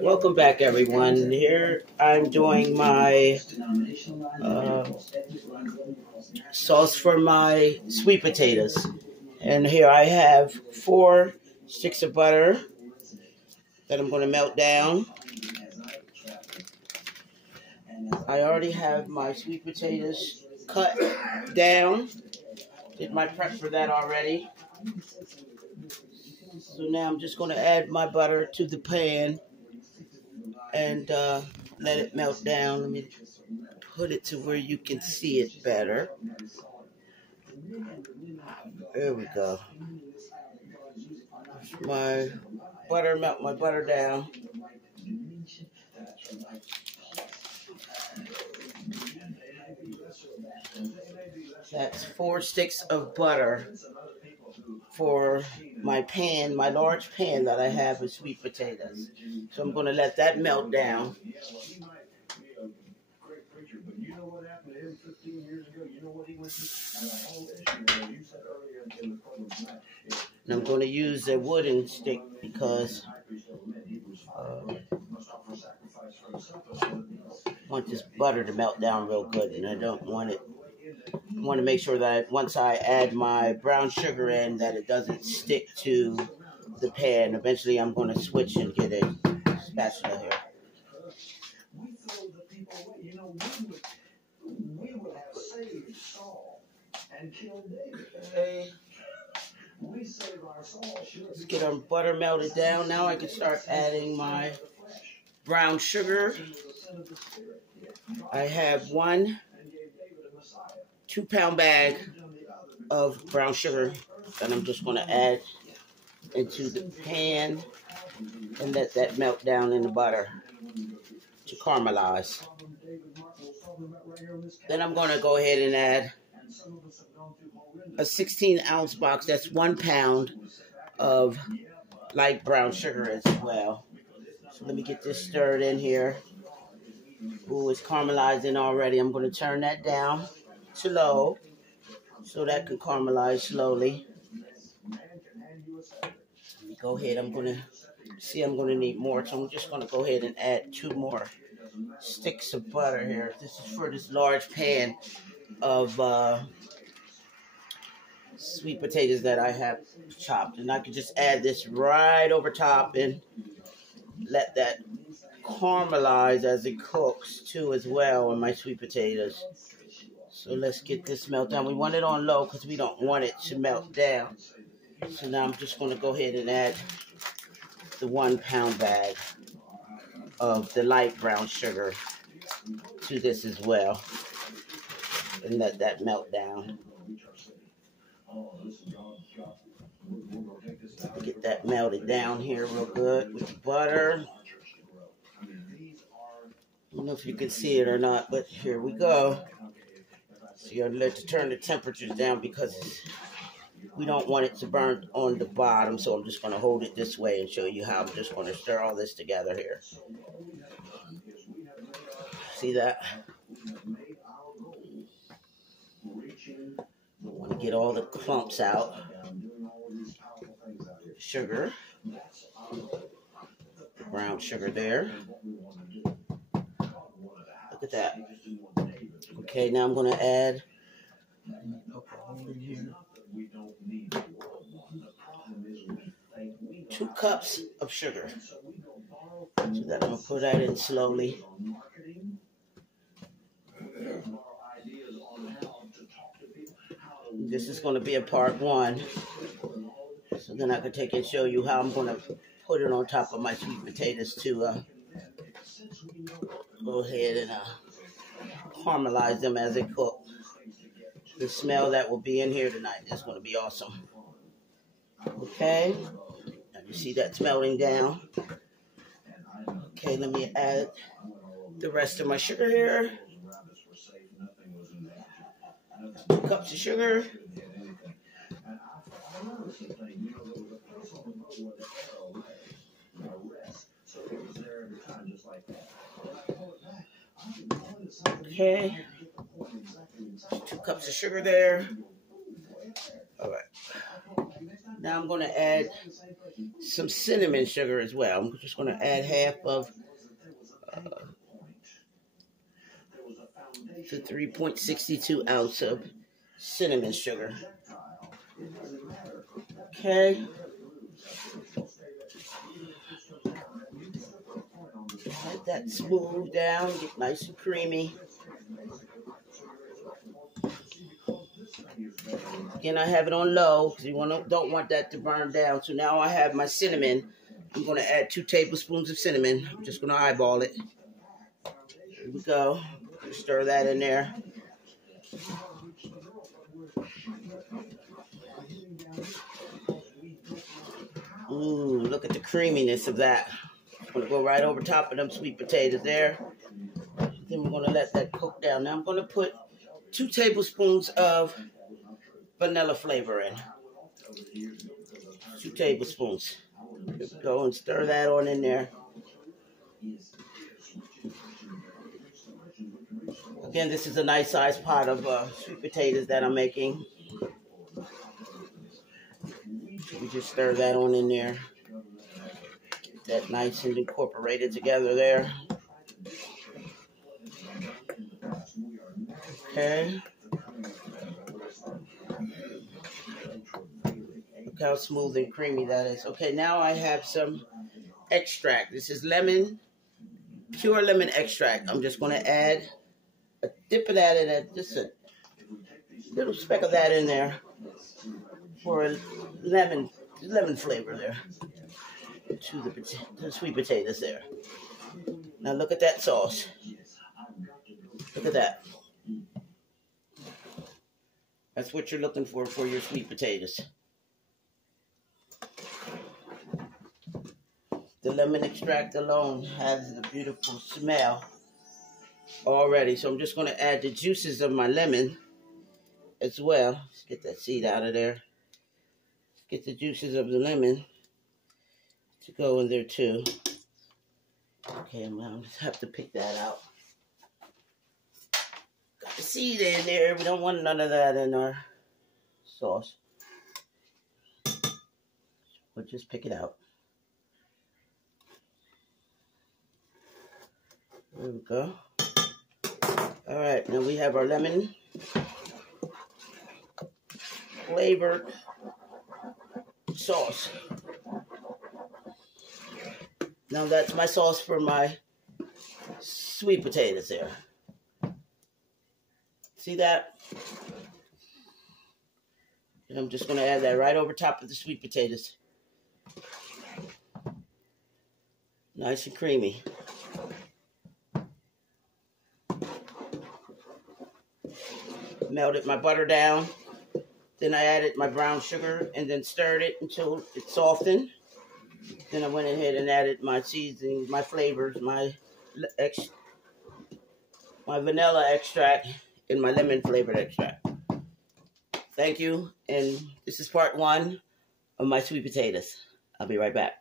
Welcome back, everyone. Here I'm doing my sauce for my sweet potatoes. And here I have 4 sticks of butter that I'm going to melt down. I already have my sweet potatoes cut down. Did my prep for that already. So now I'm just going to add my butter to the pan and let it melt down. Let me put it to where you can see it better. There we go. My butter, melt my butter down. That's 4 sticks of butter for my pan, my large pan that I have with sweet potatoes. So I'm going to let that melt down. And I'm going to use a wooden stick because I want this butter to melt down real good, and I don't want it. I want to make sure that once I add my brown sugar in, that it doesn't stick to the pan. Eventually, I'm going to switch and get a spatula here. Okay. Let's get our butter melted down. Now I can start adding my brown sugar. I have 1 2-pound bag of brown sugar that I'm just going to add into the pan and let that melt down in the butter to caramelize. Then I'm going to go ahead and add a 16-ounce box. That's 1 pound of light brown sugar as well. So let me get this stirred in here. Ooh, it's caramelizing already. I'm going to turn that down to low so that can caramelize slowly. Let me go ahead. I'm going to need more, so I'm just going to go ahead and add 2 more sticks of butter here. This is for this large pan of sweet potatoes that I have chopped, and I can just add this right over top and let that caramelize as it cooks too as well on my sweet potatoes. So let's get this melt down. We want it on low because we don't want it to melt down. So now I'm just going to go ahead and add the 1 pound bag of the light brown sugar to this as well and let that melt down. Get that melted down here real good with the butter. I don't know if you can see it or not, but here we go. So you're going to turn the temperatures down because we don't want it to burn on the bottom. So I'm just going to hold it this way and show you how I'm just going to stir all this together here. See that? I want to get all the clumps out. Sugar. Brown sugar there. Look at that. Okay, now I'm going to add 2 cups of sugar. So that I'm going to put that in slowly. This is going to be a part 1. So then I can take and show you how I'm going to put it on top of my sweet potatoes to go ahead and caramelize them as they cook. The smell that will be in here tonight is going to be awesome. Okay, now you see that's melting down. Okay, let me add the rest of my sugar here. 2 cups of sugar. Okay, 2 cups of sugar there. All right. Now I'm going to add some cinnamon sugar as well. I'm just going to add half of the 3.62 ounce of cinnamon sugar. Okay. Let that smooth down, get nice and creamy. Again, I have it on low because you don't want that to burn down. So now I have my cinnamon. I'm going to add 2 tablespoons of cinnamon. I'm just going to eyeball it. Here we go. Stir that in there. Ooh, look at the creaminess of that. I'm going to go right over top of them sweet potatoes there. Then we're going to let that cook down. Now I'm going to put 2 tablespoons of vanilla flavor in. 2 tablespoons. Go and stir that on in there. Again, this is a nice sized pot of sweet potatoes that I'm making. We just stir that on in there. Get that nice and incorporated together there. Okay. Look how smooth and creamy that is. Okay, now I have some extract. This is lemon, pure lemon extract. I'm just going to add a dip of that in it, just a little speck of that in there for a lemon flavor there to the sweet potatoes there. Now look at that sauce. Look at that. That's what you're looking for your sweet potatoes. The lemon extract alone has a beautiful smell already. So I'm just going to add the juices of my lemon as well. Let's get that seed out of there. Get the juices of the lemon to go in there too. Okay, now I just have to pick that out. Got the seed in there. We don't want none of that in our sauce. We'll just pick it out. There we go. All right, now we have our lemon flavored sauce. Now that's my sauce for my sweet potatoes there. See that? And I'm just going to add that right over top of the sweet potatoes. Nice and creamy. Melted my butter down. Then I added my brown sugar and then stirred it until it softened. Then I went ahead and added my seasonings, my flavors, my vanilla extract and my lemon flavored extract. Thank you. And this is part 1 of my sweet potatoes. I'll be right back.